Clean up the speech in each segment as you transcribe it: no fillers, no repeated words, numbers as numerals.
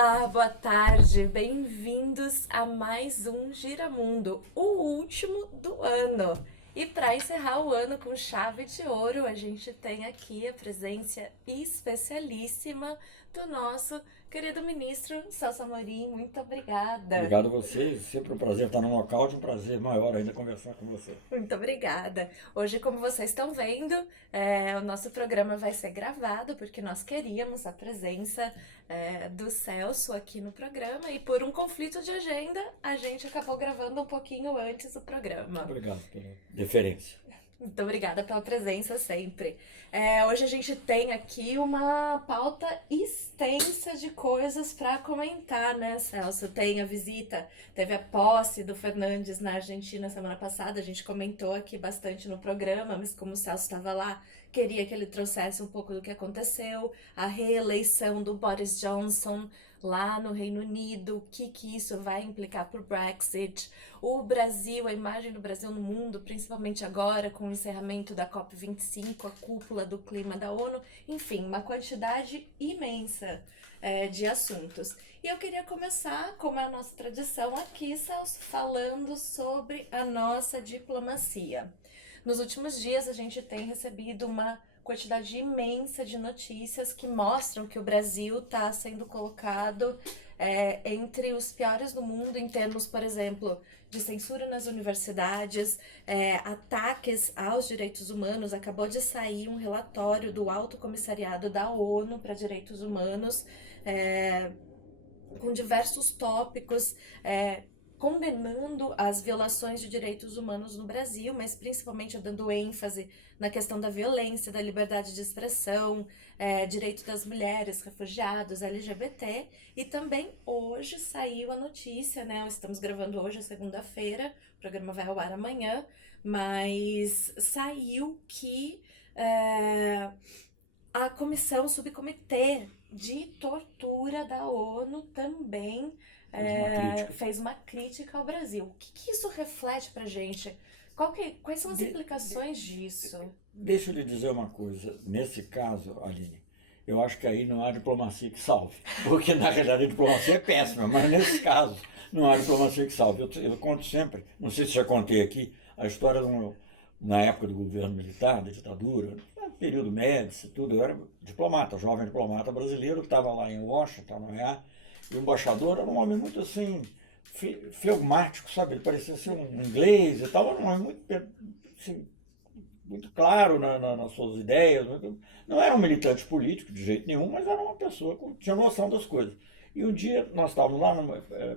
Olá, boa tarde, bem-vindos a mais um Giramundo, o último do ano. E para encerrar o ano com chave de ouro, a gente tem aqui a presença especialíssima do nosso querido ministro Celso Amorim. Muito obrigada. Obrigado a vocês, sempre um prazer estar no local, de um prazer maior ainda conversar com você. Muito obrigada. Hoje, como vocês estão vendo, o nosso programa vai ser gravado porque nós queríamos a presença do Celso aqui no programa e por um conflito de agenda, a gente acabou gravando um pouquinho antes do programa. Obrigado pela deferência. Muito obrigada pela presença sempre. Hoje a gente tem aqui uma pauta extensa de coisas para comentar, né, Celso? Tem a visita, teve a posse do Fernandes na Argentina semana passada, a gente comentou aqui bastante no programa, mas como o Celso estava lá, queria que ele trouxesse um pouco do que aconteceu, a reeleição do Boris Johnson lá no Reino Unido, o que isso vai implicar para o Brexit, o Brasil, a imagem do Brasil no mundo, principalmente agora com o encerramento da COP25, a cúpula do clima da ONU, enfim, uma quantidade imensa de assuntos. E eu queria começar, como é a nossa tradição aqui, Celso, falando sobre a nossa diplomacia. Nos últimos dias a gente tem recebido uma quantidade imensa de notícias que mostram que o Brasil está sendo colocado entre os piores do mundo em termos, por exemplo, de censura nas universidades, ataques aos direitos humanos. Acabou de sair um relatório do Alto Comissariado da ONU para Direitos Humanos, com diversos tópicos, condenando as violações de direitos humanos no Brasil, mas principalmente dando ênfase na questão da violência, da liberdade de expressão, direito das mulheres, refugiados, LGBT. E também hoje saiu a notícia, né? Estamos gravando hoje, segunda-feira, o programa vai ao ar amanhã, mas saiu que a comissão, o subcomitê de tortura da ONU também fez uma crítica ao Brasil. O que isso reflete pra gente? Quais são as implicações disso? Deixa eu lhe dizer uma coisa, nesse caso, Aline, eu acho que aí não há diplomacia que salve, porque na realidade a diplomacia é péssima, mas nesse caso não há diplomacia que salve. Eu conto sempre, não sei se já contei aqui, a história na época do governo militar, da ditadura, no período Médici, tudo, eu era diplomata, jovem diplomata brasileiro, estava lá em Washington, no EA, e o embaixador era um homem muito assim, fleumático, sabe? Ele parecia ser um inglês e tal, era um homem muito, assim, muito claro nas suas ideias. Não era um militante político de jeito nenhum, mas era uma pessoa que tinha noção das coisas. E um dia nós estávamos lá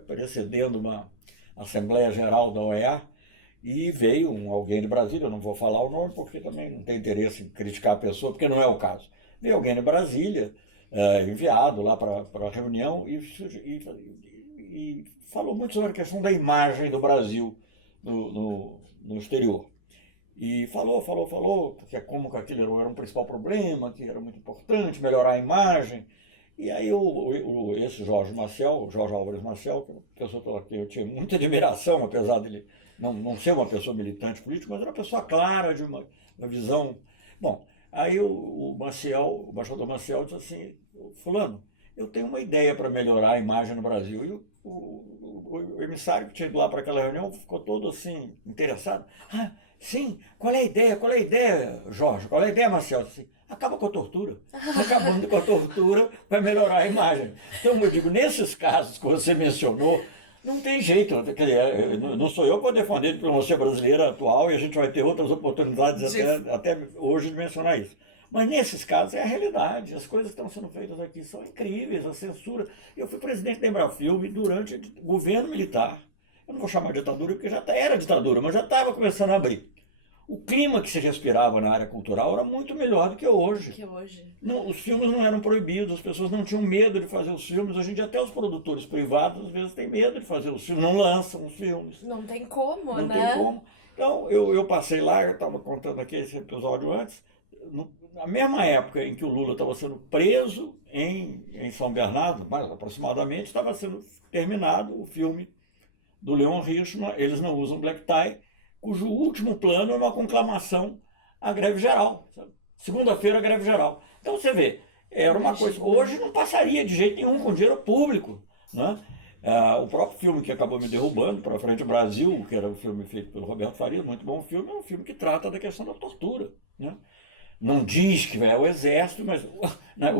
precedendo uma Assembleia Geral da OEA e veio alguém de Brasília, eu não vou falar o nome porque também não tem interesse em criticar a pessoa, porque não é o caso. Veio alguém de Brasília, enviado lá para a reunião e falou muito sobre a questão da imagem do Brasil no exterior. E falou, porque como que aquilo era um principal problema, que era muito importante melhorar a imagem. E aí esse Jorge Álvares Maciel, que é uma pessoa pela que eu tinha muita admiração, apesar dele não ser uma pessoa militante política, mas era uma pessoa clara, de uma visão. Bom, aí o embaixador Maciel disse assim: Fulano, eu tenho uma ideia para melhorar a imagem no Brasil. E o emissário que tinha ido lá para aquela reunião ficou todo assim, interessado. Ah, sim, qual é a ideia? Qual é a ideia, Jorge? Qual é a ideia, Marcel? Assim, acaba com a tortura. Acabando com a tortura vai melhorar a imagem. Então, eu digo, nesses casos que você mencionou, não tem jeito. Quer dizer, não sou eu que vou defender a diplomacia brasileira atual e a gente vai ter outras oportunidades até hoje de mencionar isso. Mas nesses casos é a realidade. As coisas que estão sendo feitas aqui são incríveis, a censura. Eu fui presidente da Embrafilme durante o governo militar. Eu não vou chamar de ditadura porque já era ditadura, mas já estava começando a abrir. O clima que se respirava na área cultural era muito melhor do que hoje. Não, os filmes não eram proibidos, as pessoas não tinham medo de fazer os filmes. Hoje em dia até os produtores privados às vezes têm medo de fazer os filmes, não lançam os filmes. Não tem como, não né? Não tem como. Então eu passei lá, eu estava contando aqui esse episódio antes, na mesma época em que o Lula estava sendo preso em São Bernardo, mais aproximadamente, estava sendo terminado o filme do Leon Hirschman, Eles Não Usam Black Tie, cujo último plano é uma conclamação à greve geral. Segunda-feira, a greve geral. Então você vê, Era uma coisa. Hoje não passaria de jeito nenhum com dinheiro público, né? O próprio filme que acabou me derrubando, Para Frente Brasil, que era um filme feito pelo Roberto Farias, muito bom filme, é um filme que trata da questão da tortura, né? Não diz que vai ao exército, mas né,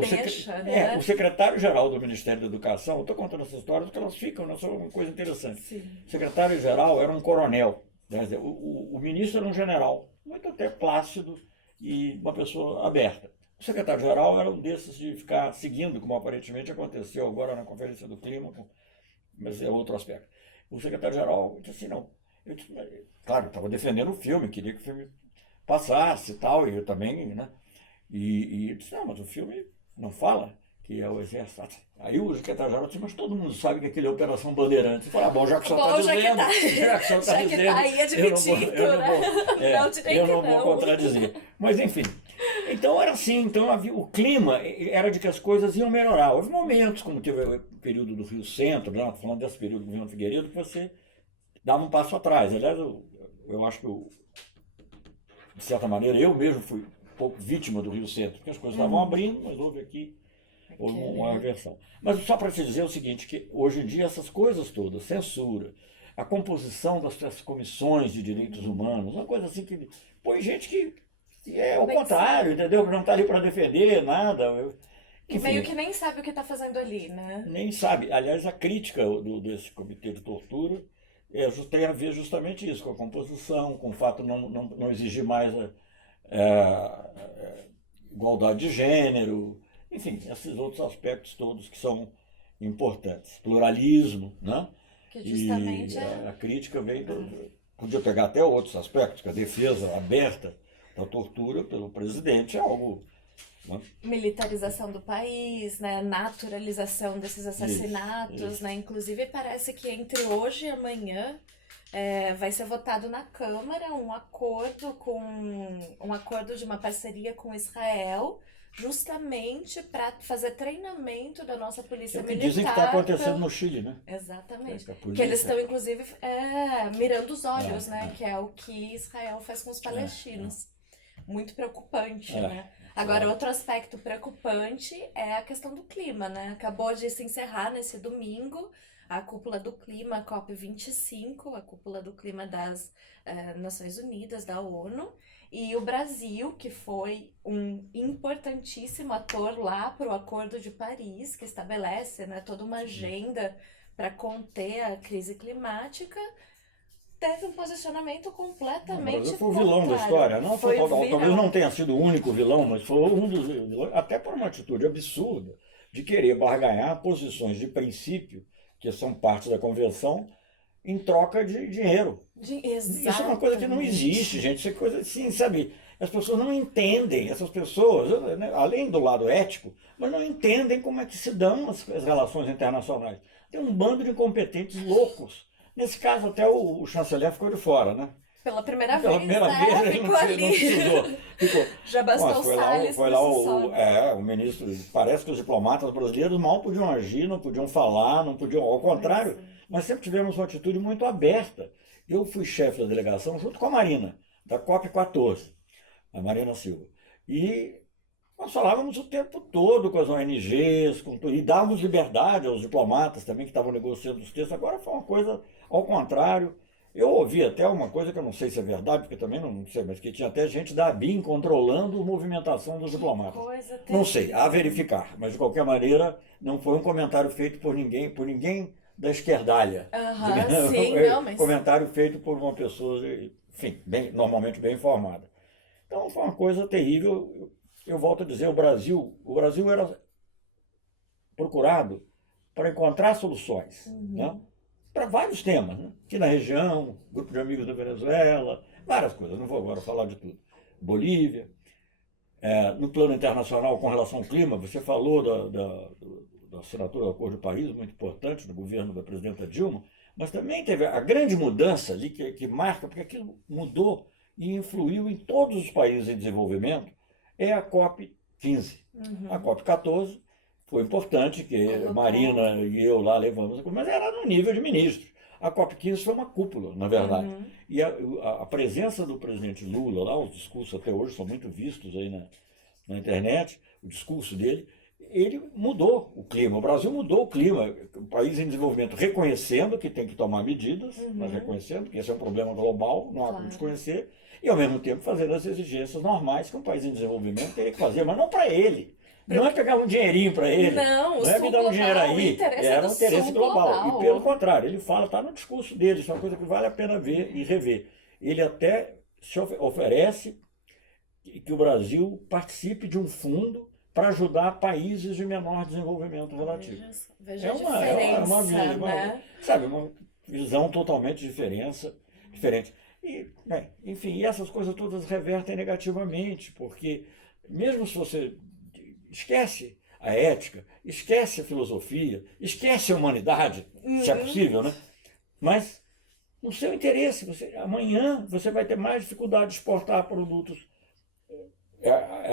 né? o secretário-geral do Ministério da Educação, eu estou contando essas histórias porque elas ficam, né, são uma coisa interessante. Sim. O secretário-geral era um coronel, quer dizer, o ministro era um general, muito até plácido e uma pessoa aberta. O secretário-geral era um desses de ficar seguindo, como aparentemente aconteceu agora na Conferência do Clima, mas é outro aspecto. O secretário-geral disse assim, não. Eu disse, claro, estava defendendo o filme, queria que o filme passasse e tal, e eu também, né? E eu disse, não, mas o filme não fala que é o exército. Aí o secretário-geral disse, mas todo mundo sabe que aquilo é Operação Bandeirantes. Eu falei, bom, já que o senhor está dizendo, já que o senhor está dizendo, aí admitindo, eu não vou contradizer. Mas enfim, então era assim, então o clima era de que as coisas iam melhorar. Houve momentos, como teve o período do Rio Centro, né, falando desse período do governo Figueiredo, que você dava um passo atrás. Aliás, eu acho que, de certa maneira, eu mesmo fui um pouco vítima do Rio Centro, porque as coisas estavam abrindo, mas houve aqui uma aversão. Mas só para te dizer o seguinte, que hoje em dia essas coisas todas, censura, a composição das comissões de direitos humanos, uma coisa assim que põe gente que é o contrário, entendeu? Que não está ali para defender nada. E meio que nem sabe o que está fazendo ali, né? Nem sabe. Aliás, a crítica desse comitê de tortura tem a ver justamente isso, com a composição, com o fato de não exigir mais igualdade de gênero, enfim, esses outros aspectos todos que são importantes. Pluralismo, né? Que justamente a crítica vem podia pegar até outros aspectos, que a defesa aberta da tortura pelo presidente é algo... Né? Militarização do país, né? Naturalização desses assassinatos, isso. Né? Inclusive parece que entre hoje e amanhã vai ser votado na Câmara um acordo de uma parceria com Israel, justamente para fazer treinamento da nossa polícia militar. Dizem que está acontecendo no Chile, né? Exatamente. Que eles estão, inclusive, mirando os olhos, né? Que é o que Israel faz com os palestinos. Muito preocupante, né? Agora, outro aspecto preocupante é a questão do clima, né? Acabou de se encerrar nesse domingo a cúpula do clima, a COP25, a cúpula do clima das Nações Unidas, da ONU, e o Brasil, que foi um importantíssimo ator lá para o Acordo de Paris, que estabelece, né, toda uma agenda para conter a crise climática, teve um posicionamento completamente foi o vilão da história. Não foi talvez não tenha sido o único vilão, mas foi um dos vilões, até por uma atitude absurda de querer barganhar posições de princípio, que são parte da convenção, em troca de dinheiro. Isso é uma coisa que não existe, gente. Isso é coisa assim, sabe? As pessoas não entendem, essas pessoas, né, além do lado ético, mas não entendem como é que se dão as relações internacionais. Tem um bando de incompetentes loucos. Nesse caso, até o chanceler ficou de fora, né? Pela primeira vez, ele ficou não ali. precisou. Já bastou o Salles. Foi lá o ministro. Parece que os diplomatas brasileiros mal podiam agir, não podiam falar, não podiam. Ao contrário, nós sempre tivemos uma atitude muito aberta. Eu fui chefe da delegação junto com a Marina, da COP14, a Marina Silva. E nós falávamos o tempo todo com as ONGs, e dávamos liberdade aos diplomatas também que estavam negociando os textos. Agora foi uma coisa ao contrário. Eu ouvi até uma coisa que eu não sei se é verdade, porque também não sei, mas que tinha até gente da ABIN controlando a movimentação dos diplomatas. Não sei, a verificar, mas de qualquer maneira não foi um comentário feito por ninguém da esquerdalha. Sim, não, mas... Comentário feito por uma pessoa, enfim, normalmente bem informada. Então foi uma coisa terrível. Eu volto a dizer, o Brasil era procurado para encontrar soluções, né? Para vários temas, né? Aqui na região, grupo de amigos da Venezuela, várias coisas, não vou agora falar de tudo. Bolívia, no plano internacional com relação ao clima, você falou da assinatura do Acordo de Paris, muito importante, do governo da presidenta Dilma, mas também teve a grande mudança ali que marca, porque aquilo mudou e influiu em todos os países em desenvolvimento, é a COP15. A COP14 foi importante, que Marina e eu lá levamos, mas era no nível de ministros. A COP15 foi uma cúpula, na verdade. E a presença do presidente Lula lá, os discursos até hoje são muito vistos aí na internet, o discurso dele, ele mudou o clima. O Brasil mudou o clima. O país em desenvolvimento reconhecendo que tem que tomar medidas, mas reconhecendo que esse é um problema global, não há como desconhecer, e ao mesmo tempo fazendo as exigências normais que um país em desenvolvimento teria que fazer, mas não para ele. Não é pegar um dinheirinho para ele, não é me dar um dinheiro aí, era um interesse global. E pelo contrário, ele fala, está no discurso dele, isso é uma coisa que vale a pena ver e rever. Ele até se oferece que o Brasil participe de um fundo para ajudar países de menor desenvolvimento relativo. Veja a diferença, né? Sabe, uma visão totalmente diferente. E, bem, enfim, e essas coisas todas revertem negativamente, porque mesmo se você esquece a ética, esquece a filosofia, esquece a humanidade, se é possível, né? Mas no seu interesse, amanhã você vai ter mais dificuldade de exportar produtos,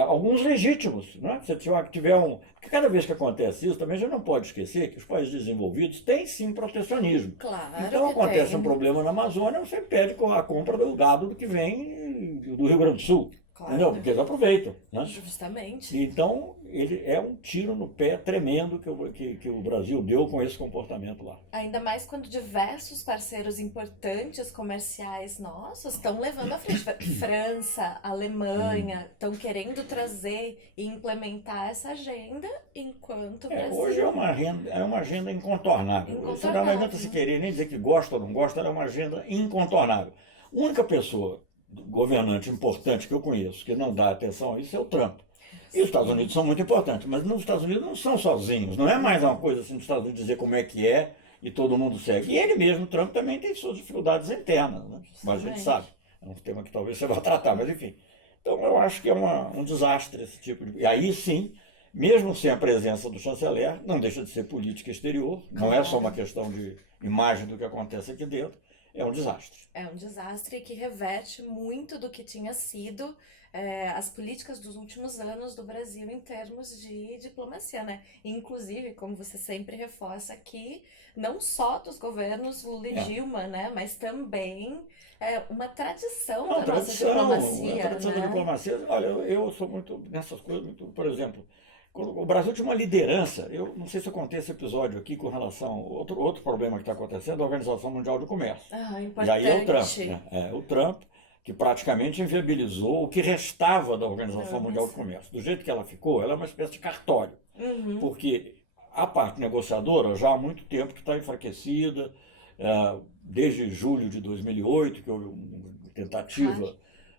alguns legítimos, né? Se tiver porque cada vez que acontece isso, também a gente não pode esquecer que os países desenvolvidos têm sim protecionismo. Claro, então acontece tem um problema na Amazônia, você pede a compra do gado que vem do Rio Grande do Sul. Claro. Entendeu? Porque eles aproveitam. Né? Justamente. Então, ele é um tiro no pé tremendo que o Brasil deu com esse comportamento lá. Ainda mais quando diversos parceiros importantes comerciais nossos estão levando à frente. França, Alemanha, estão querendo trazer e implementar essa agenda, enquanto o Brasil... Hoje é uma agenda incontornável. Você não adianta se querer nem dizer que gosta ou não gosta, ela é uma agenda incontornável. A única pessoa governante importante que eu conheço que não dá atenção a isso é o Trump. E os Estados Unidos são muito importantes, mas nos Estados Unidos não são sozinhos, não é mais uma coisa assim dos Estados Unidos dizer como é que é e todo mundo segue. E ele mesmo, Trump, também tem suas dificuldades internas, né? Mas a gente sabe, é um tema que talvez você vá tratar, mas enfim. Então eu acho que é um desastre esse tipo de... E aí sim, mesmo sem a presença do chanceler, não deixa de ser política exterior, não é só uma questão de imagem do que acontece aqui dentro. É um desastre. É um desastre que reverte muito do que tinha sido as políticas dos últimos anos do Brasil em termos de diplomacia, né? Inclusive, como você sempre reforça aqui, não só dos governos Lula e Dilma, né? Mas também uma tradição da nossa diplomacia. Uma tradição da diplomacia. Olha, eu sou muito nessas coisas, por exemplo... O Brasil tinha uma liderança, eu não sei se eu contei esse episódio aqui com relação a outro problema que está acontecendo, a Organização Mundial do Comércio. Importante. E aí é o Trump, né? O Trump que praticamente inviabilizou o que restava da Organização Mundial do Comércio. Do jeito que ela ficou, ela é uma espécie de cartório, porque a parte negociadora já há muito tempo que está enfraquecida, desde julho de 2008, que houve uma tentativa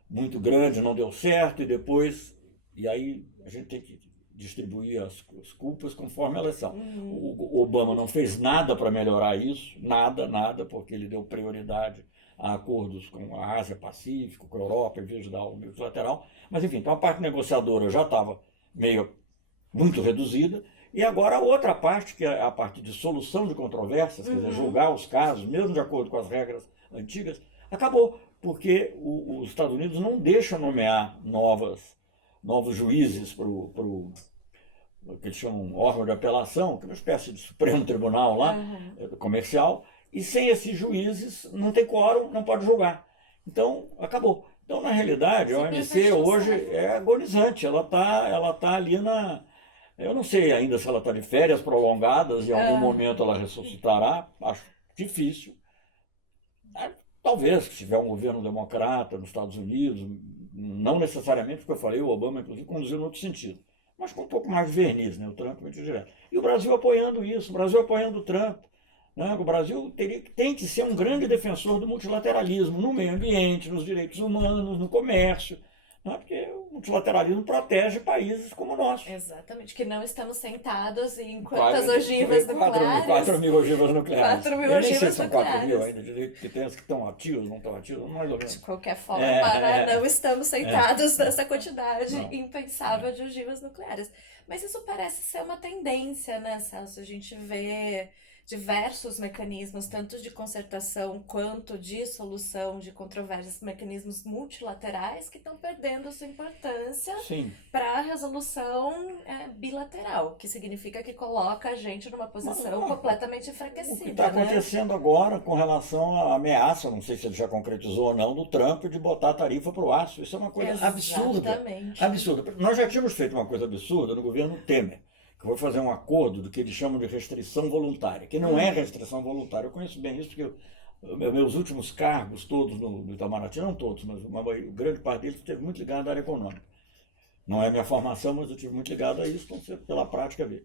muito grande, não deu certo, e aí a gente tem que distribuir as culpas conforme elas são. O Obama não fez nada para melhorar isso, nada, porque ele deu prioridade a acordos com a Ásia Pacífico, com a Europa, em vez de dar o multilateral. Mas enfim, então a parte negociadora já estava muito reduzida, e agora a outra parte, que é a parte de solução de controvérsias, quer dizer, julgar os casos, mesmo de acordo com as regras antigas, acabou, porque os Estados Unidos não deixam nomear novos juízes para o que eles chamam um órgão de apelação, que é uma espécie de Supremo Tribunal lá, comercial, e sem esses juízes não tem quórum, não pode julgar. Então, acabou. Então, na realidade, a OMC hoje é agonizante, ela tá ali eu não sei ainda se ela está de férias prolongadas, em algum momento ela ressuscitará, acho difícil. Talvez, se tiver um governo democrata nos Estados Unidos, não necessariamente, porque eu falei, o Obama, inclusive, conduziu no outro sentido, mas com um pouco mais de verniz, né? O Trump muito direto. E o Brasil apoiando isso, o Brasil apoiando o Trump. Né? O Brasil tem que ser um grande defensor do multilateralismo no meio ambiente, nos direitos humanos, no comércio, né? Porque o multilateralismo protege países como o nosso. Exatamente, que não estamos sentados em quantas ogivas nucleares? 4.000 ogivas nucleares. 4.000 ogivas são nucleares. 4.000 ainda, que tem as que estão ativas, não estão ativas, mais ou menos. De qualquer forma, não estamos sentados nessa quantidade impensável de ogivas nucleares. Mas isso parece ser uma tendência, né, Celso? A gente vê diversos mecanismos, tanto de concertação quanto de solução de controvérsias, mecanismos multilaterais que estão perdendo a sua importância para a resolução bilateral, que significa que coloca a gente numa posição completamente enfraquecida. O que está acontecendo agora com relação à ameaça, não sei se ele já concretizou ou não, do Trump de botar a tarifa para o aço. Isso é uma coisa absurda. Absurda. Nós já tínhamos feito uma coisa absurda no governo Temer, que foi fazer um acordo do que eles chamam de restrição voluntária, que não é restrição voluntária. Eu conheço bem isso porque meus últimos cargos todos no Itamaraty, não todos, mas grande parte deles esteve muito ligado à área econômica. Não é minha formação, mas eu estive muito ligado a isso, então você pela prática vê.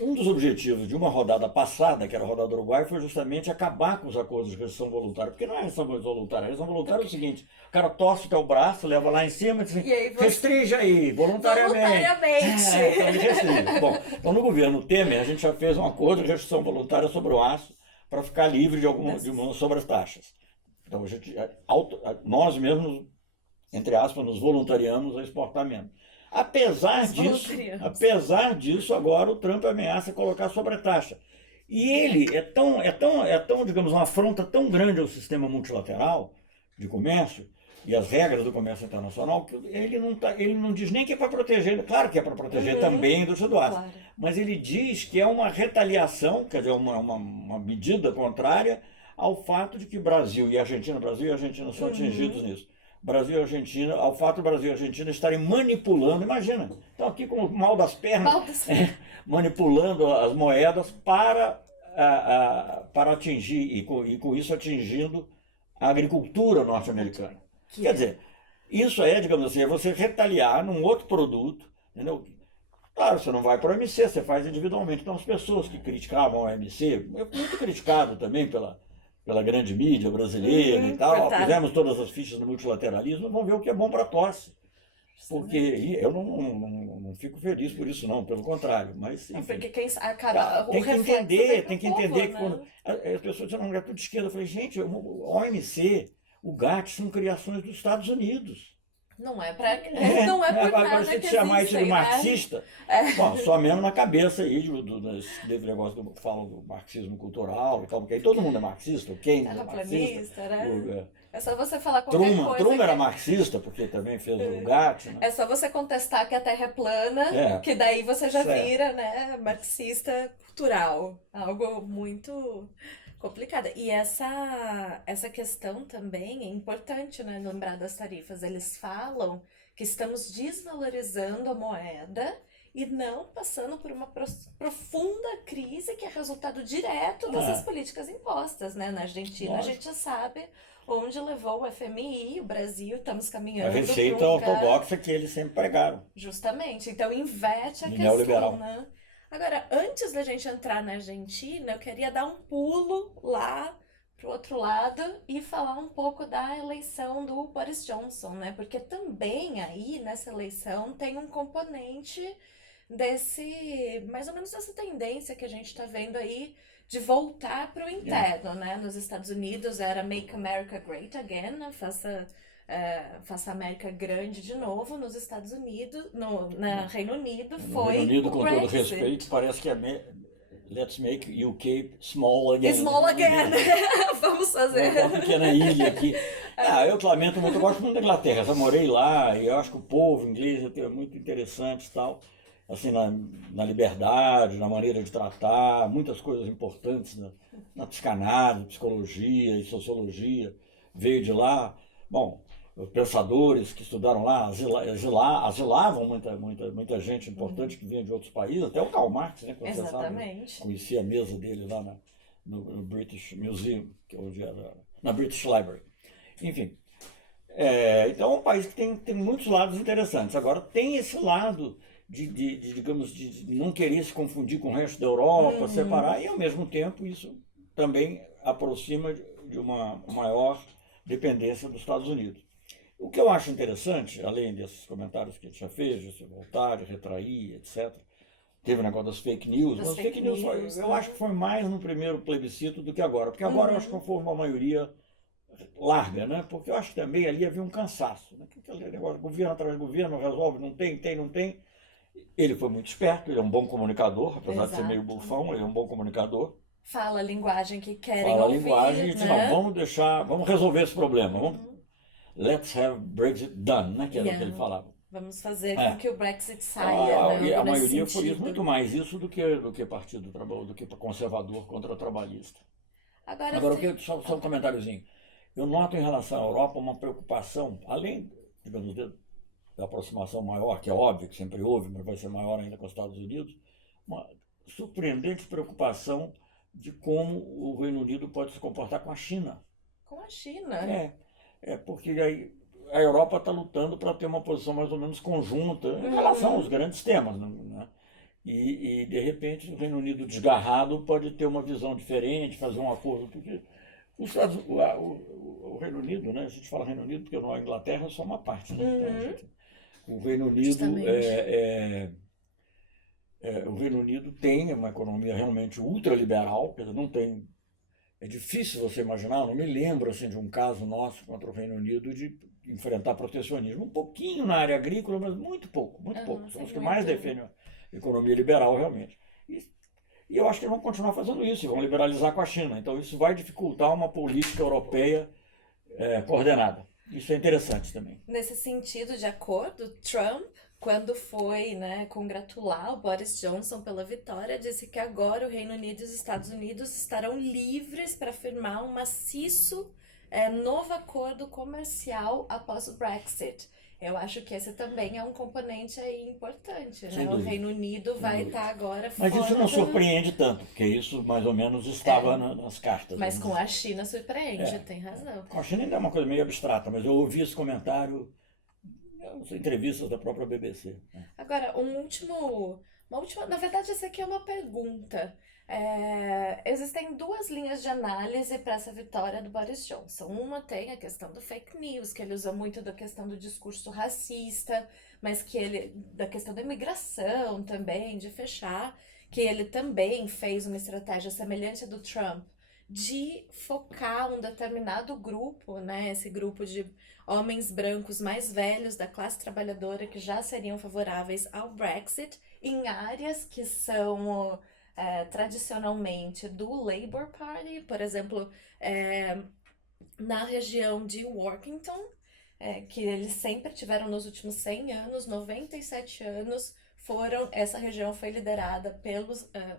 Um dos objetivos de uma rodada passada, que era a rodada do Uruguai, foi justamente acabar com os acordos de restrição voluntária. Porque não é restrição voluntária. A restrição voluntária é o seguinte: o cara torce o teu braço, leva lá em cima e diz assim, restringe aí, voluntariamente. Então ele restringe. Bom, então no governo Temer, a gente já fez um acordo de restrição voluntária sobre o aço para ficar livre sobre as taxas. Então nós mesmos, entre aspas, nos voluntariamos a exportar menos. Apesar disso, agora o Trump ameaça colocar sobretaxa. E ele é tão, digamos, uma afronta tão grande ao sistema multilateral de comércio e as regras do comércio internacional que ele não diz nem que é para proteger, claro que é para proteger também a indústria do aço, mas ele diz que é uma retaliação, quer dizer, uma medida contrária ao fato de que Brasil e Argentina são atingidos nisso. Brasil e Argentina, ao fato do Brasil e Argentina estarem manipulando, imagina, estão aqui com o mal das pernas, manipulando as moedas para atingir, e com isso atingindo a agricultura norte-americana. Quer dizer, isso digamos assim, é você retaliar num outro produto, entendeu? Claro, você não vai para o OMC, você faz individualmente. Então as pessoas que criticavam o OMC, muito criticado também pela grande mídia brasileira e tal, fizemos todas as fichas do multilateralismo, vão ver o que é bom para a tosse. Porque eu não fico feliz por isso não, pelo contrário, mas enfim, porque quem acaba tem que entender que quando as pessoas dizem, não, é tudo de esquerda, eu falei, gente, o OMC, o GATT são criações dos Estados Unidos. Não é por nada você que chamar isso de existem, marxista, bom, só mesmo na cabeça aí desse negócio que eu falo do marxismo cultural e tal, porque aí todo mundo é marxista, o Keynes é marxista. Né? É só você falar qualquer coisa. Trump era marxista, porque também fez o GATT. Né? É só você contestar que a Terra é plana, que daí você já vira, né, marxista cultural. Algo muito complicada. E essa questão também é importante, né, lembrar das tarifas. Eles falam que estamos desvalorizando a moeda e não passando por uma profunda crise que é resultado direto dessas políticas impostas, né? Na Argentina, a gente já sabe onde levou o FMI, o Brasil, estamos caminhando. A receita ortodoxa que eles sempre pregaram. Justamente. Então, inverte a questão, né? Agora, antes da gente entrar na Argentina, eu queria dar um pulo lá pro outro lado e falar um pouco da eleição do Boris Johnson, né? Porque também aí, nessa eleição, tem um componente mais ou menos dessa tendência que a gente está vendo aí de voltar para o interno, né? Nos Estados Unidos era Make America Great Again, né? Faça a América grande de novo. Nos Estados Unidos, no Reino Unido, foi Reino Unido, o com Brexit. todo respeito, parece que Let's make UK small again. Small again. Vamos fazer. Uma pequena ilha aqui. Eu lamento muito, eu gosto muito da Inglaterra. Já morei lá e eu acho que o povo inglês é muito interessante e tal. Assim, na liberdade, na maneira de tratar, muitas coisas importantes na psicanálise, psicologia e sociologia. Veio de lá. Bom, os pensadores que estudaram lá asilavam muita gente importante que vinha de outros países, até o Karl Marx, né? Exatamente. Conheci a mesa dele lá no British Museum, que hoje era na British Library. Enfim, então é um país que tem muitos lados interessantes. Agora, tem esse lado digamos, de não querer se confundir com o resto da Europa, separar, e ao mesmo tempo isso também aproxima de uma maior dependência dos Estados Unidos. O que eu acho interessante, além desses comentários que a gente já fez, de se voltar, de retrair, etc., teve o negócio das fake news, mas fake news eu acho que foi mais no primeiro plebiscito do que agora, porque agora eu acho que foi uma maioria larga, né? Porque eu acho que também ali havia um cansaço, né? Aquele negócio, governo atrás de governo, resolve, não tem. Ele foi muito esperto, ele é um bom comunicador, apesar de ser meio bufão, ele é um bom comunicador. Fala a linguagem que querem ouvir. Fala a linguagem e diz, não, vamos resolver esse problema. Let's have Brexit done, né? Que era o que ele falava. Vamos fazer com que o Brexit saia. A maioria foi isso, muito mais isso do que partido do trabalho, do que conservador contra trabalhista. Agora só um comentáriozinho. Eu noto em relação à Europa uma preocupação, além, digamos, da aproximação maior, que é óbvio que sempre houve, mas vai ser maior ainda com os Estados Unidos, uma surpreendente preocupação de como o Reino Unido pode se comportar com a China. Com a China. Porque aí a Europa está lutando para ter uma posição mais ou menos conjunta em relação aos grandes temas, né? E, de repente, o Reino Unido desgarrado pode ter uma visão diferente, fazer um acordo, porque o Reino Unido, né? A gente fala Reino Unido porque a Inglaterra é só uma parte, né? O Reino Unido o Reino Unido tem uma economia realmente ultraliberal, quer dizer, não tem. É difícil você imaginar, eu não me lembro assim, de um caso nosso contra o Reino Unido de enfrentar protecionismo. Um pouquinho na área agrícola, mas muito pouco, muito pouco. São os que mais defendem a economia liberal, realmente. E eu acho que eles vão continuar fazendo isso, e vão liberalizar com a China. Então isso vai dificultar uma política europeia coordenada. Isso é interessante também. Nesse sentido, de acordo, Trump, quando foi, né, congratular o Boris Johnson pela vitória, disse que agora o Reino Unido e os Estados Unidos estarão livres para firmar um maciço novo acordo comercial após o Brexit. Eu acho que esse também é um componente aí importante, né? O Reino Unido vai estar agora fora. Mas isso não surpreende tanto, porque isso mais ou menos estava nas cartas. Mas com a China surpreende, tem razão. Com a China ainda é uma coisa meio abstrata, mas eu ouvi esse comentário nas entrevistas da própria BBC. Agora, uma última, na verdade, essa aqui é uma pergunta. Existem duas linhas de análise para essa vitória do Boris Johnson. Uma tem a questão do fake news, que ele usa muito da questão do discurso racista, mas da questão da imigração também, de fechar, que ele também fez uma estratégia semelhante à do Trump, de focar um determinado grupo, né, esse grupo de homens brancos mais velhos da classe trabalhadora que já seriam favoráveis ao Brexit, em áreas que são tradicionalmente do Labour Party, por exemplo, na região de Workington, que eles sempre tiveram nos últimos 100 anos, 97 anos, essa região foi liderada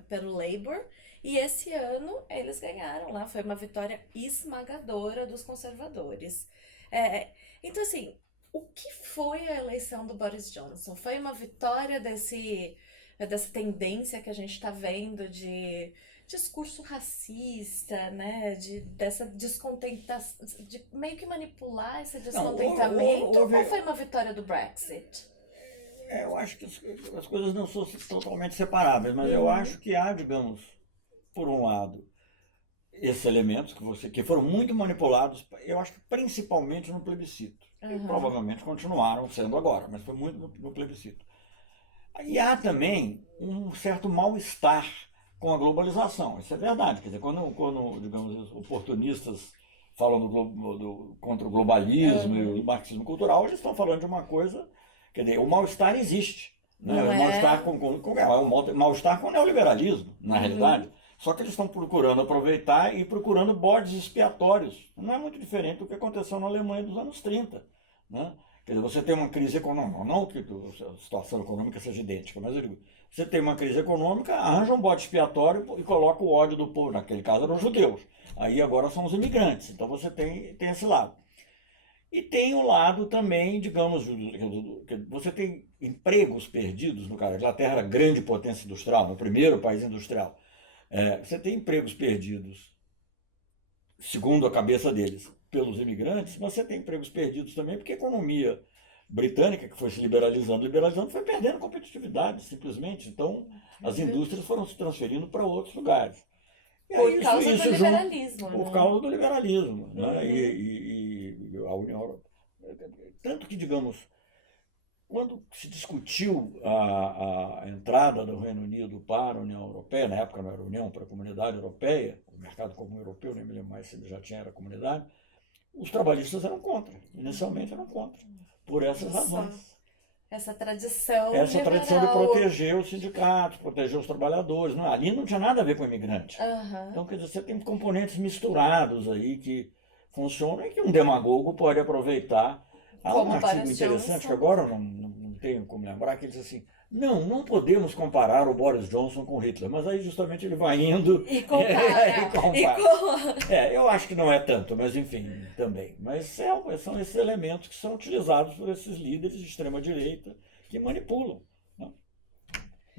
pelo Labour, e esse ano eles ganharam lá, foi uma vitória esmagadora dos conservadores. Então, assim, o que foi a eleição do Boris Johnson? Foi uma vitória dessa tendência que a gente está vendo de discurso racista, né? Dessa descontentação, de meio que manipular esse descontentamento, ou foi uma vitória do Brexit? Eu acho que as coisas não são totalmente separáveis, mas eu acho que há, digamos, por um lado, esses elementos que foram muito manipulados, eu acho que principalmente no plebiscito. E provavelmente continuaram sendo agora, mas foi muito no plebiscito. E há também um certo mal-estar com a globalização, isso é verdade. Quer dizer, quando digamos, os oportunistas falam contra o globalismo e o marxismo cultural, eles estão falando de uma coisa, quer dizer, o mal-estar existe. Né? O mal-estar o mal-estar com o neoliberalismo, na realidade. Só que eles estão procurando aproveitar e procurando bodes expiatórios. Não é muito diferente do que aconteceu na Alemanha dos anos 30. Né? Quer dizer, você tem uma crise econômica, não que a situação econômica seja idêntica, mas eu digo, você tem uma crise econômica, arranja um bode expiatório e coloca o ódio do povo. Naquele caso eram os judeus. Aí agora são os imigrantes. Então você tem esse lado. E tem o lado também, digamos, você tem empregos perdidos no caso. A Inglaterra era grande potência industrial, no primeiro país industrial. Você tem empregos perdidos, segundo a cabeça deles, pelos imigrantes, mas você tem empregos perdidos também porque a economia britânica, que foi se liberalizando, foi perdendo competitividade, simplesmente. Então, as indústrias foram se transferindo para outros lugares. Por causa do liberalismo. Por causa do liberalismo. Né? E a União Europeia. Tanto que, digamos, quando se discutiu a entrada do Reino Unido para a União Europeia, na época não era União, para a Comunidade Europeia, o mercado comum europeu, nem me lembro mais se ele já tinha, era comunidade, os trabalhistas eram contra, inicialmente eram contra, por essas razões. Essa tradição de proteger os sindicatos, proteger os trabalhadores. Não, ali não tinha nada a ver com imigrante. Então, quer dizer, você tem componentes misturados aí que funcionam e que um demagogo pode aproveitar. Há um artigo interessante que agora não tenho como lembrar, que ele diz assim, não podemos comparar o Boris Johnson com Hitler, mas aí justamente ele vai indo e compara. Eu acho que não é tanto, mas enfim, também. Mas são esses elementos que são utilizados por esses líderes de extrema-direita que manipulam. Né?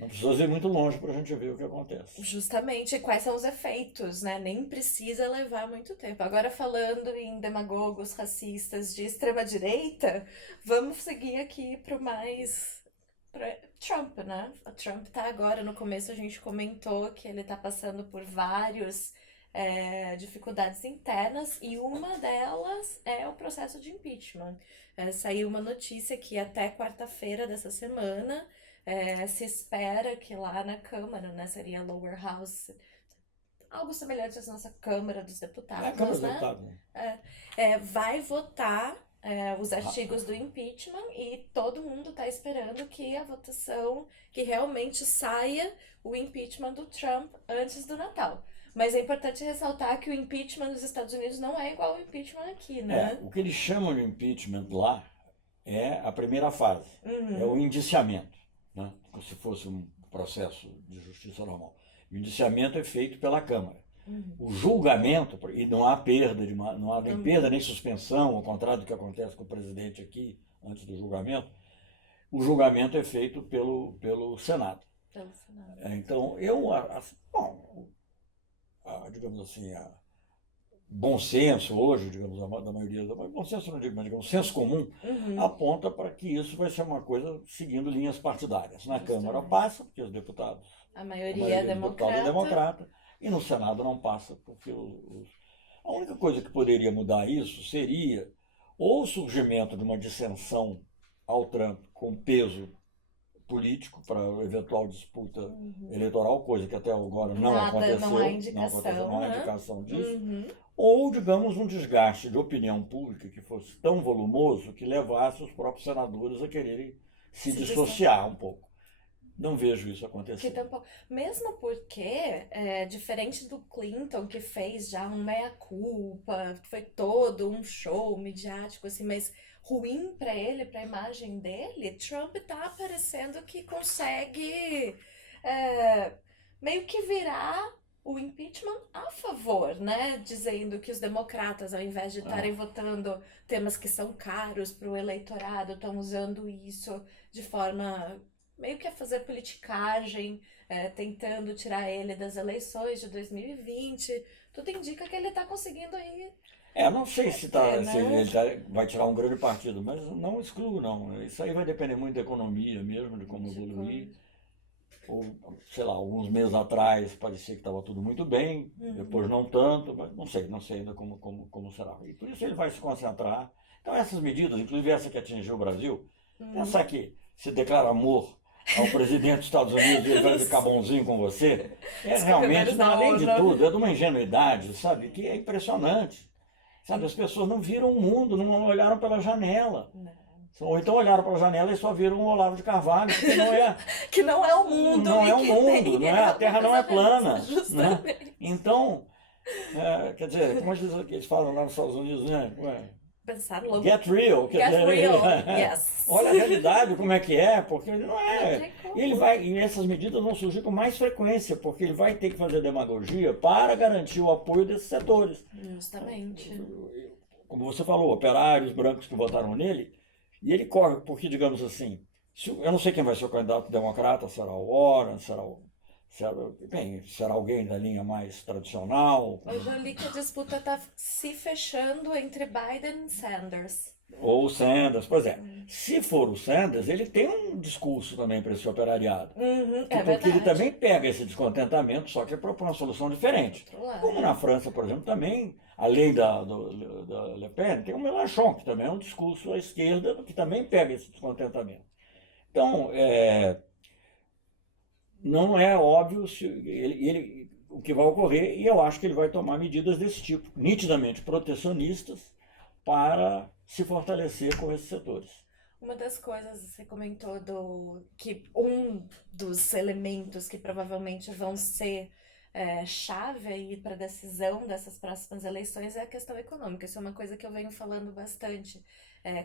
Não precisa ir muito longe para a gente ver o que acontece. Justamente, quais são os efeitos, né? Nem precisa levar muito tempo. Agora, falando em demagogos racistas de extrema-direita, vamos seguir aqui pro mais. Pra Trump, né? O Trump tá agora, no começo a gente comentou que ele tá passando por vários dificuldades internas e uma delas é o processo de impeachment. Saiu uma notícia que até quarta-feira dessa semana se espera que lá na Câmara, né, seria a Lower House, algo semelhante à nossa Câmara dos É a Câmara dos Deputados, né? Deputados, né? Vai votar os artigos do impeachment e todo mundo está esperando que a votação, que realmente saia o impeachment do Trump antes do Natal. Mas é importante ressaltar que o impeachment nos Estados Unidos não é igual ao impeachment aqui, né? O que eles chamam de impeachment lá é a primeira fase, é o Uhum. indiciamento, né? Como se fosse um processo de justiça normal. O indiciamento é feito pela Câmara. Uhum. O julgamento, e não há perda, não há nem Uhum. perda nem suspensão, ao contrário do que acontece com o presidente aqui, antes do julgamento, o julgamento é feito pelo Senado. Pelo Senado. Então, bom, digamos assim, bom senso hoje, digamos, da maioria, bom senso não digo, mas digamos, senso comum, Uhum. aponta para que isso vai ser uma coisa seguindo linhas partidárias. Na Justamente. Câmara passa, porque os deputados, A a maioria maioria é dos deputados é democrata. democrata, e no Senado não passa, porque a única coisa que poderia mudar isso seria ou o surgimento de uma dissensão ao Trump com peso político para eventual disputa Uhum. eleitoral, coisa que até agora não Nada, aconteceu, não há indicação, não há né? indicação disso, Uhum. ou, digamos, um desgaste de opinião pública que fosse tão volumoso que levasse os próprios senadores a quererem se dissociar um pouco. Não vejo isso Que acontecer. tampouco. Mesmo porque, diferente do Clinton, que fez já um meia-culpa, foi todo um show midiático, assim, mas ruim pra ele, pra imagem dele, Trump tá parecendo que consegue meio que virar o impeachment a favor, né? Dizendo que os democratas, ao invés de estarem votando temas que são caros pro eleitorado, estão usando isso de forma meio que a fazer politicagem, tentando tirar ele das eleições de 2020. Tudo indica que ele tá conseguindo aí. Não sei se Né? ele vai tirar um grande partido, mas não excluo, não. Isso aí vai depender muito da economia mesmo, de como evoluir. Ou, sei lá, alguns meses atrás parecia que estava tudo muito bem, depois não tanto, mas não sei ainda como será. E por isso ele vai se concentrar. Então essas medidas, inclusive essa que atingiu o Brasil, pensar que se declara amor ao presidente dos Estados Unidos e ele vai ficar bonzinho com você, realmente, além de tudo, é de uma ingenuidade, sabe, que é impressionante. Sabe, as pessoas não viram o mundo, não olharam pela janela. Não. Ou então olharam para a janela e só viram o Olavo de Carvalho, porque não é, Que não é o mundo. não é o mundo, não é, a Terra não é plana. Né? Justamente. Então, quer dizer, como eles falam lá nos Estados Unidos, né? Pensar logo. Get real, quer Get dizer, real, yes. olha a realidade, como é que é, porque não é. Não tem como. E essas medidas vão surgir com mais frequência, porque ele vai ter que fazer demagogia para garantir o apoio desses setores. Justamente. Como você falou, operários brancos que votaram nele, e ele corre, porque, digamos assim, eu não sei quem vai ser o candidato democrata, será o Warren, será alguém da linha mais tradicional, Hoje eu li que a disputa está se fechando entre Biden e Sanders. ou o Sanders. Pois é, se for o Sanders, ele tem um discurso também para esse operariado. Porque ele também pega esse descontentamento, só que ele propõe uma solução diferente. Como na França, por exemplo, também, além da Le Pen, tem o Mélenchon, que também é um discurso à esquerda, que também pega esse descontentamento. Então, não é óbvio o que vai ocorrer, e eu acho que ele vai tomar medidas desse tipo, nitidamente protecionistas, para se fortalecer com esses setores. Uma das coisas que você comentou que um dos elementos que provavelmente vão ser chave aí para a decisão dessas próximas eleições é a questão econômica. Isso é uma coisa que eu venho falando bastante.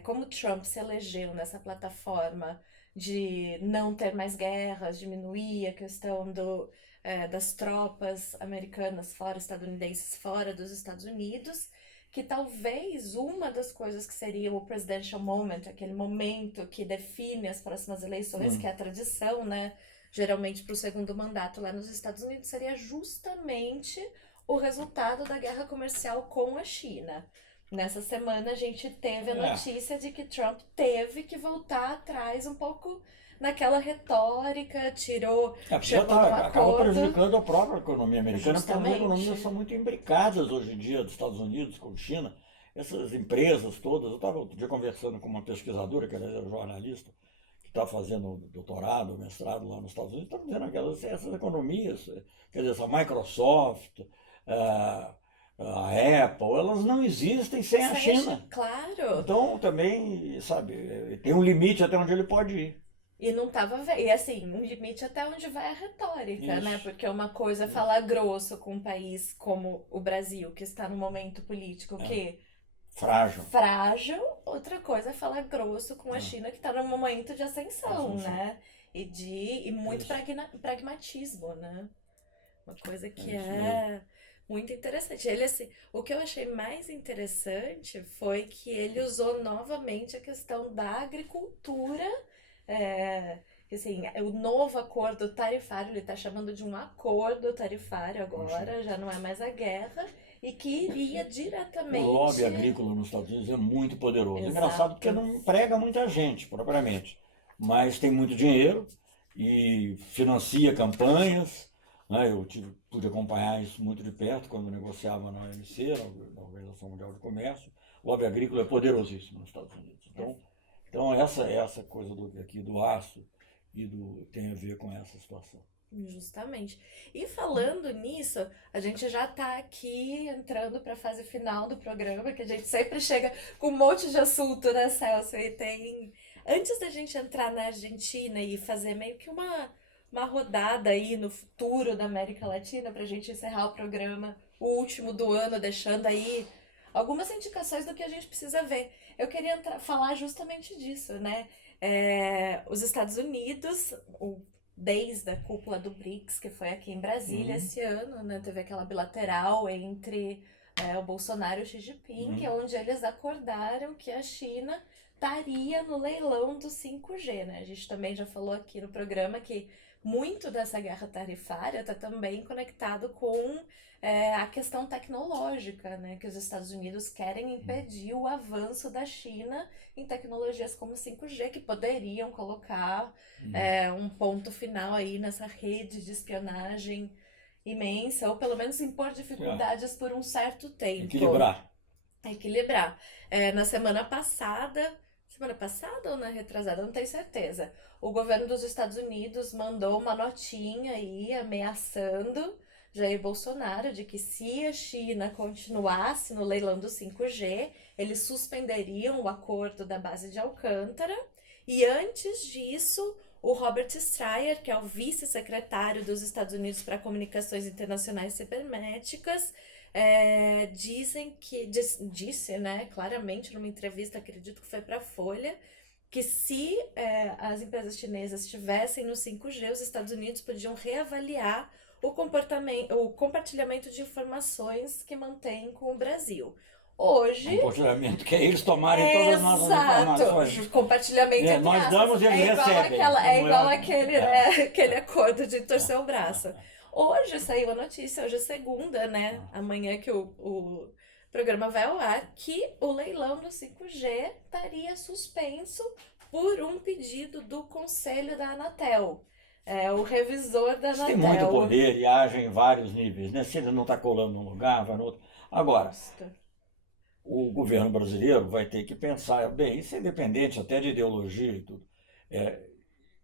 Como Trump se elegeu nessa plataforma de não ter mais guerras, diminuir a questão das tropas americanas estadunidenses fora dos Estados Unidos, que talvez uma das coisas que seria o presidential moment, aquele momento que define as próximas eleições, que é a tradição, né, geralmente para o segundo mandato lá nos Estados Unidos, seria justamente o resultado da guerra comercial com a China. Nessa semana a gente teve a notícia de que Trump teve que voltar atrás um pouco naquela retórica, chegou no acaba acordo. prejudicando a própria economia americana, porque as Justamente. economias são muito imbricadas hoje em dia, dos Estados Unidos com China. Essas empresas todas, eu estava outro dia conversando com uma pesquisadora, que era jornalista, que está fazendo doutorado, mestrado lá nos Estados Unidos, está dizendo que essas economias, quer dizer, essa Microsoft, a Apple, elas não existem sem a China. Claro. Então também, sabe, tem um limite até onde ele pode ir. E não tava vendo. E assim, um limite até onde vai a retórica, Isso. né? Porque uma coisa é falar grosso com um país como o Brasil, que está num momento político que frágil, outra coisa é falar grosso com a China, que está num momento de ascensão, né? E muito pragmatismo, né? Uma coisa que é muito interessante. Ele, assim, o que eu achei mais interessante foi que ele usou novamente a questão da agricultura. Assim, o novo acordo tarifário, ele está chamando de um acordo tarifário agora, já não é mais a guerra, e que iria diretamente... O lobby agrícola nos Estados Unidos é muito poderoso. Exato. Engraçado porque não emprega muita gente, propriamente, mas tem muito dinheiro e financia campanhas, né? Eu pude acompanhar isso muito de perto quando negociava na OMC, na Organização Mundial de Comércio. O lobby agrícola é poderosíssimo nos Estados Unidos. Então essa coisa do aço tem a ver com essa situação. Justamente. E falando nisso, a gente já tá aqui entrando para a fase final do programa, que a gente sempre chega com um monte de assunto, né, Celso? E antes da gente entrar na Argentina e fazer meio que uma rodada aí no futuro da América Latina, pra gente encerrar o programa, o último do ano, deixando aí algumas indicações do que a gente precisa ver. Eu queria falar justamente disso, né? Os Estados Unidos, desde a cúpula do BRICS, que foi aqui em Brasília esse ano, né? Teve aquela bilateral entre o Bolsonaro e o Xi Jinping, onde eles acordaram que a China estaria no leilão do 5G, né? A gente também já falou aqui no programa que muito dessa guerra tarifária está também conectado com a questão tecnológica, né? Que os Estados Unidos querem impedir o avanço da China em tecnologias como 5G, que poderiam colocar um ponto final aí nessa rede de espionagem imensa, ou pelo menos impor dificuldades por um certo tempo. Equilibrar. Na semana passada ou na retrasada, não tenho certeza, o governo dos Estados Unidos mandou uma notinha aí ameaçando Jair Bolsonaro de que se a China continuasse no leilão do 5G, eles suspenderiam o acordo da base de Alcântara. E antes disso, o Robert Stryer, que é o vice-secretário dos Estados Unidos para Comunicações Internacionais Cibernéticas, disse, né, claramente numa entrevista, acredito que foi para a Folha, que se as empresas chinesas estivessem no 5G, os Estados Unidos podiam reavaliar o compartilhamento de informações que mantém com o Brasil. Hoje... Compartilhamento, que é eles tomarem todas as nossas informações. Exato, compartilhamento entre nós damos e eles recebem. É igual aquele acordo de torcer o braço. Hoje saiu a notícia, hoje é segunda, né? Amanhã que o programa vai ao ar, que o leilão do 5G estaria suspenso por um pedido do Conselho da Anatel. O revisor da Anatel. Tem muito poder e age em vários níveis, né? Se ele não está colando num lugar, vai no outro. Agora, o governo brasileiro vai ter que pensar, bem, isso é independente até de ideologia e tudo.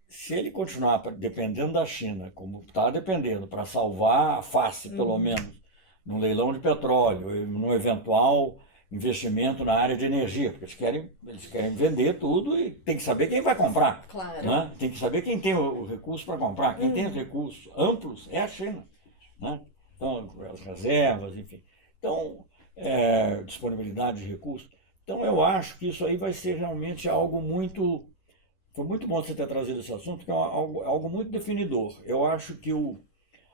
Se ele continuar dependendo da China, como está dependendo, para salvar a face, pelo menos, num leilão de petróleo, num eventual investimento na área de energia, porque eles querem vender tudo e tem que saber quem vai comprar. Claro. Né? Tem que saber quem tem o recurso para comprar. Quem tem os recursos amplos é a China. Né? Então, as reservas, enfim. Então, disponibilidade de recursos. Então, eu acho que isso aí vai ser realmente algo muito... Foi muito bom você ter trazido esse assunto, porque é algo muito definidor. Eu acho que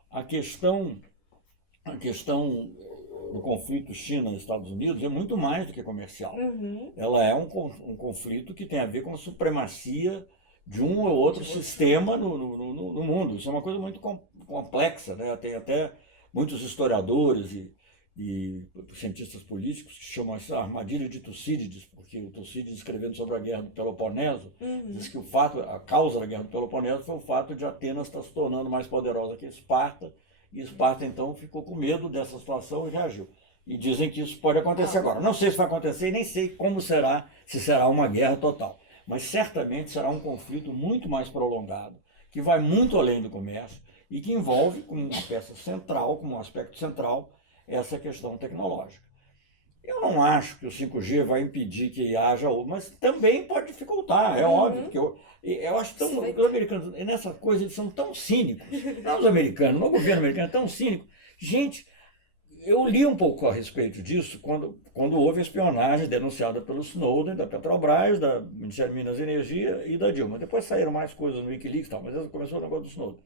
a questão do conflito China-Estados Unidos é muito mais do que comercial. Ela é um conflito que tem a ver com a supremacia de um ou outro sistema no mundo. Isso é uma coisa muito complexa, né? Tem até muitos historiadores e cientistas políticos que chamam essa armadilha de Tucídides, porque o Tucídides, escrevendo sobre a Guerra do Peloponeso, diz que a causa da Guerra do Peloponeso foi o fato de Atenas estar se tornando mais poderosa que Esparta, e Esparta então ficou com medo dessa situação e reagiu. E dizem que isso pode acontecer agora. Não sei se vai acontecer e nem sei como será, se será uma guerra total. Mas certamente será um conflito muito mais prolongado, que vai muito além do comércio e que envolve como uma peça central, como um aspecto central, essa questão tecnológica. Eu não acho que o 5G vai impedir que haja outro, mas também pode dificultar, é óbvio. Porque eu acho tão. Os americanos, nessa coisa, eles são tão cínicos. Não os americanos, o governo americano é tão cínico. Gente, eu li um pouco a respeito disso quando houve a espionagem denunciada pelo Snowden, da Petrobras, do Ministério de Minas e Energia e da Dilma. Depois saíram mais coisas no Wikileaks e tal, mas começou o negócio do Snowden.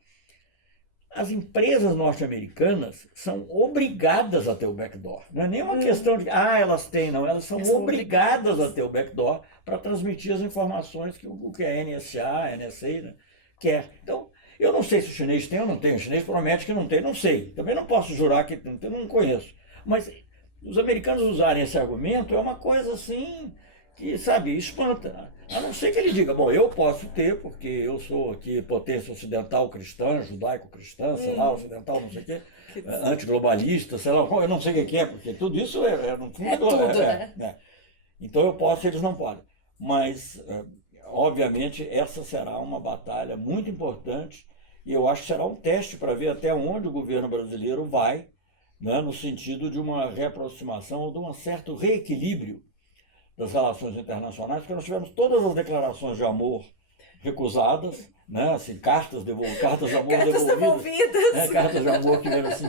As empresas norte-americanas são obrigadas a ter o backdoor. Não é nenhuma questão de, elas têm, não. Elas são obrigadas a ter o backdoor para transmitir as informações que a NSA, a NSA, né, quer. Então, eu não sei se o chinês tem ou não tem. O chinês promete que não tem, não sei. Também não posso jurar que tem, eu não conheço. Mas os americanos usarem esse argumento é uma coisa assim que, sabe, espanta. A não ser que ele diga, bom, eu posso ter, porque eu sou aqui potência ocidental cristã, judaico-cristã, sei lá, ocidental, não sei o quê, antiglobalista, sei lá, eu não sei o que é, porque tudo isso no fundo, tudo, né? Então eu posso, eles não podem. Mas, obviamente, essa será uma batalha muito importante e eu acho que será um teste para ver até onde o governo brasileiro vai, né, no sentido de uma reaproximação ou de um certo reequilíbrio das relações internacionais, porque nós tivemos todas as declarações de amor recusadas, né, assim, cartas de amor devolvidas, né, cartas de amor que eram assim,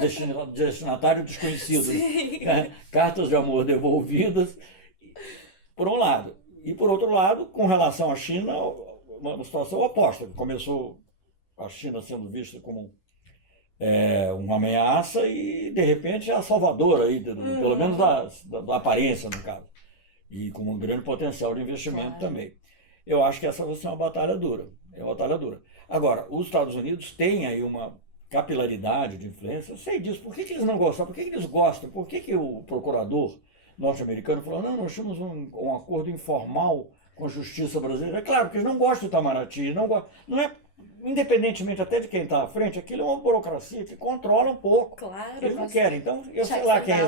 destinatário desconhecido, né, cartas de amor devolvidas, por um lado. E por outro lado, com relação à China, uma situação oposta, que começou a China sendo vista como uma ameaça e, de repente, a salvadora, aí, pelo menos da aparência, no caso. E com um grande potencial de investimento também. Eu acho que essa vai ser uma batalha dura. É uma batalha dura. Agora, os Estados Unidos têm aí uma capilaridade de influência. Eu sei disso. Por que eles não gostam? Por que eles gostam? Por que o procurador norte-americano falou, não, nós temos um acordo informal com a justiça brasileira? É claro, porque eles não gostam do Itamaraty. Não é, independentemente até de quem está à frente, aquilo é uma burocracia que controla um pouco. Claro. Eles não querem. Então, eu sei lá quem é.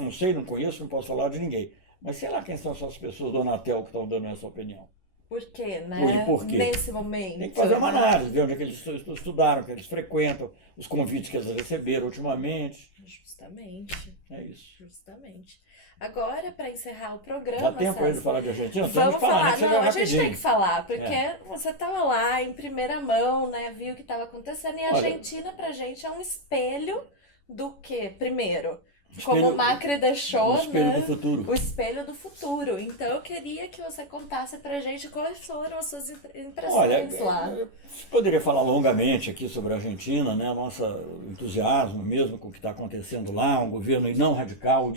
Não sei, não conheço, não posso falar de ninguém. Mas sei lá quem são essas pessoas do Anatel que estão dando essa opinião. Por quê, né? Por quê? Nesse momento. Tem que fazer uma análise, ver onde é que eles estudaram, o que eles frequentam, os convites que eles receberam ultimamente. Justamente. É isso. Justamente. Agora, para encerrar o programa... Já tempo aí de falar de Argentina? Vamos falar. Não, a gente tem que falar, porque É. você estava lá em primeira mão, né? Viu o que estava acontecendo. E a Olha, Argentina, pra gente, é um espelho do quê? Primeiro, espelho- como o Macri deixou, o espelho né? do futuro. O espelho do futuro. Então eu queria que você contasse pra gente quais foram as suas Olha, impressões lá. eu poderia falar longamente aqui sobre a Argentina, né? Nosso entusiasmo mesmo com o que está acontecendo lá, um governo não radical,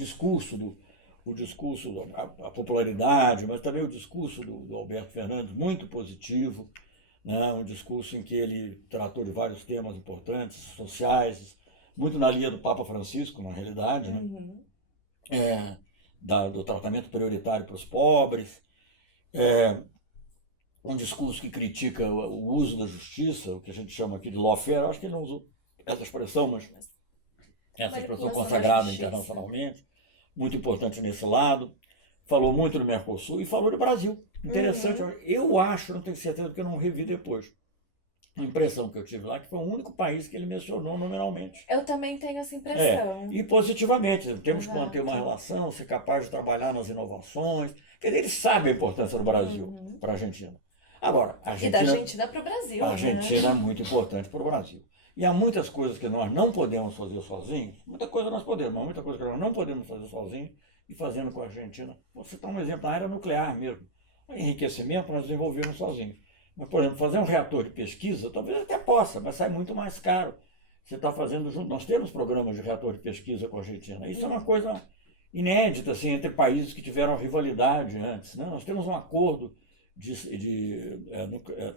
a popularidade, mas também o discurso do Alberto Fernandes, muito positivo, né? Um discurso em que ele tratou de vários temas importantes, sociais, muito na linha do Papa Francisco, na realidade, né? Uhum. Do tratamento prioritário para os pobres, um discurso que critica o uso da justiça, o que a gente chama aqui de lawfare. Eu acho que ele não usou essa expressão, mas essa expressão consagrada internacionalmente, muito importante nesse lado. Falou muito do Mercosul e falou do Brasil. Interessante. Eu acho, não tenho certeza porque eu não revi depois, a impressão que eu tive lá, que foi o único país que ele mencionou nominalmente. Eu também tenho essa impressão. E positivamente, temos que Exato. manter uma relação, ser capaz de trabalhar nas inovações. Quer dizer, ele sabe a importância do Brasil para a Argentina. Agora, a E da Argentina, Argentina para o Brasil, a né? Argentina é muito importante para o Brasil. E há muitas coisas que nós não podemos fazer sozinhos, muita coisa nós podemos, mas muita coisa que nós não podemos fazer sozinhos e fazendo com a Argentina. Vou citar um exemplo na área nuclear mesmo. O enriquecimento nós desenvolvemos sozinhos. Mas, por exemplo, fazer um reator de pesquisa, talvez até possa, mas sai muito mais caro. Você está fazendo junto. Nós temos programas de reator de pesquisa com a Argentina. Isso é uma coisa inédita assim, entre países que tiveram rivalidade antes, né? Nós temos um acordo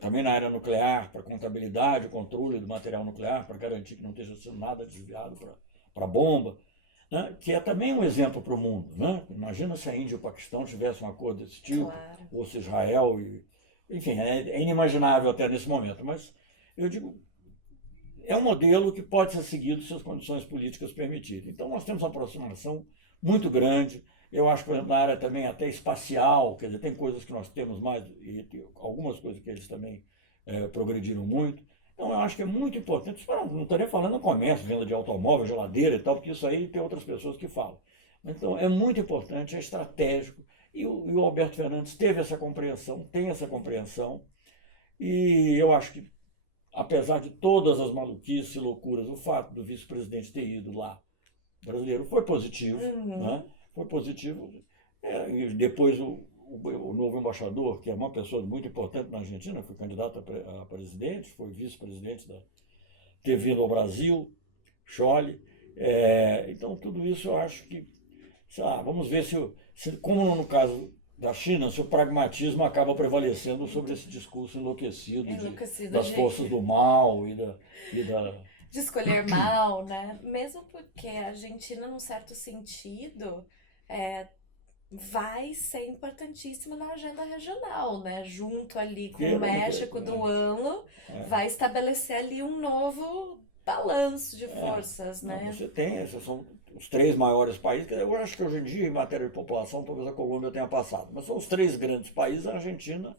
também na área nuclear, para contabilidade, controle do material nuclear, para garantir que não esteja sendo nada desviado para bomba, né? Que é também um exemplo para o mundo. Né? Imagina se a Índia e o Paquistão tivessem um acordo desse tipo, Claro. ou se Israel, enfim, é inimaginável até nesse momento, mas eu digo, é um modelo que pode ser seguido se as condições políticas permitirem. Então nós temos uma aproximação muito grande. Eu acho que, por exemplo, na área também até espacial, quer dizer, tem coisas que nós temos mais e tem algumas coisas que eles também progrediram muito. Então eu acho que é muito importante, não estou nem falando no comércio, venda de automóvel, geladeira e tal, porque isso aí tem outras pessoas que falam. Então é muito importante, é estratégico, e o Alberto Fernandes teve essa compreensão, tem essa compreensão, e eu acho que, apesar de todas as maluquices e loucuras, o fato do vice-presidente ter ido lá, brasileiro, foi positivo, né? Foi positivo. E depois o novo embaixador, que é uma pessoa muito importante na Argentina, foi candidato a presidente, foi vice-presidente ter vindo ao Brasil, Scholle. Então tudo isso eu acho que, sei lá, vamos ver como no caso da China, se o pragmatismo acaba prevalecendo sobre esse discurso enlouquecido das forças do mal e da de escolher mal, né? Mesmo porque a Argentina, num certo sentido, vai ser importantíssima na agenda regional, né? Junto ali com o México do ano, vai estabelecer ali um novo balanço de forças, né? Você tem, esses são os três maiores países. Eu acho que hoje em dia, em matéria de população, talvez a Colômbia tenha passado, mas são os três grandes países. A Argentina,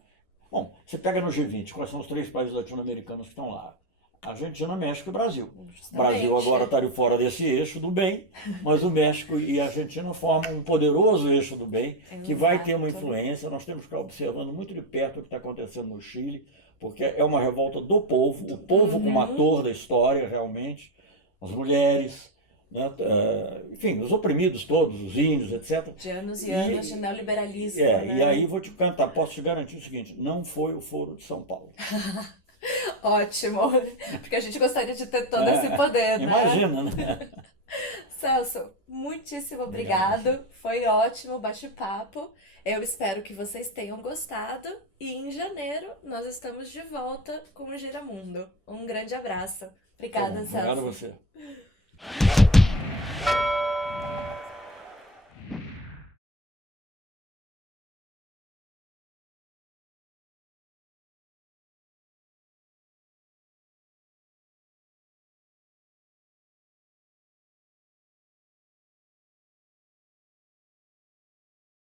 bom, você pega no G20, quais são os três países latino-americanos que estão lá? Argentina, México e Brasil. O Brasil agora está fora desse eixo do bem, mas o México e a Argentina formam um poderoso eixo do bem, que vai ter uma influência. Nós temos que ficar observando muito de perto o que está acontecendo no Chile, porque é uma revolta do povo, o povo como ator da história, realmente, as mulheres, né? Enfim, os oprimidos todos, os índios, etc. De anos e anos de neoliberalismo, né? E aí posso te garantir o seguinte, não foi o Foro de São Paulo. Ótimo, porque a gente gostaria de ter todo esse poder, né? Imagina, né? Celso, muitíssimo obrigado. Foi ótimo o bate-papo. Eu espero que vocês tenham gostado. E em janeiro nós estamos de volta com o Giramundo. Um grande abraço. Obrigada, Celso. Obrigado a você.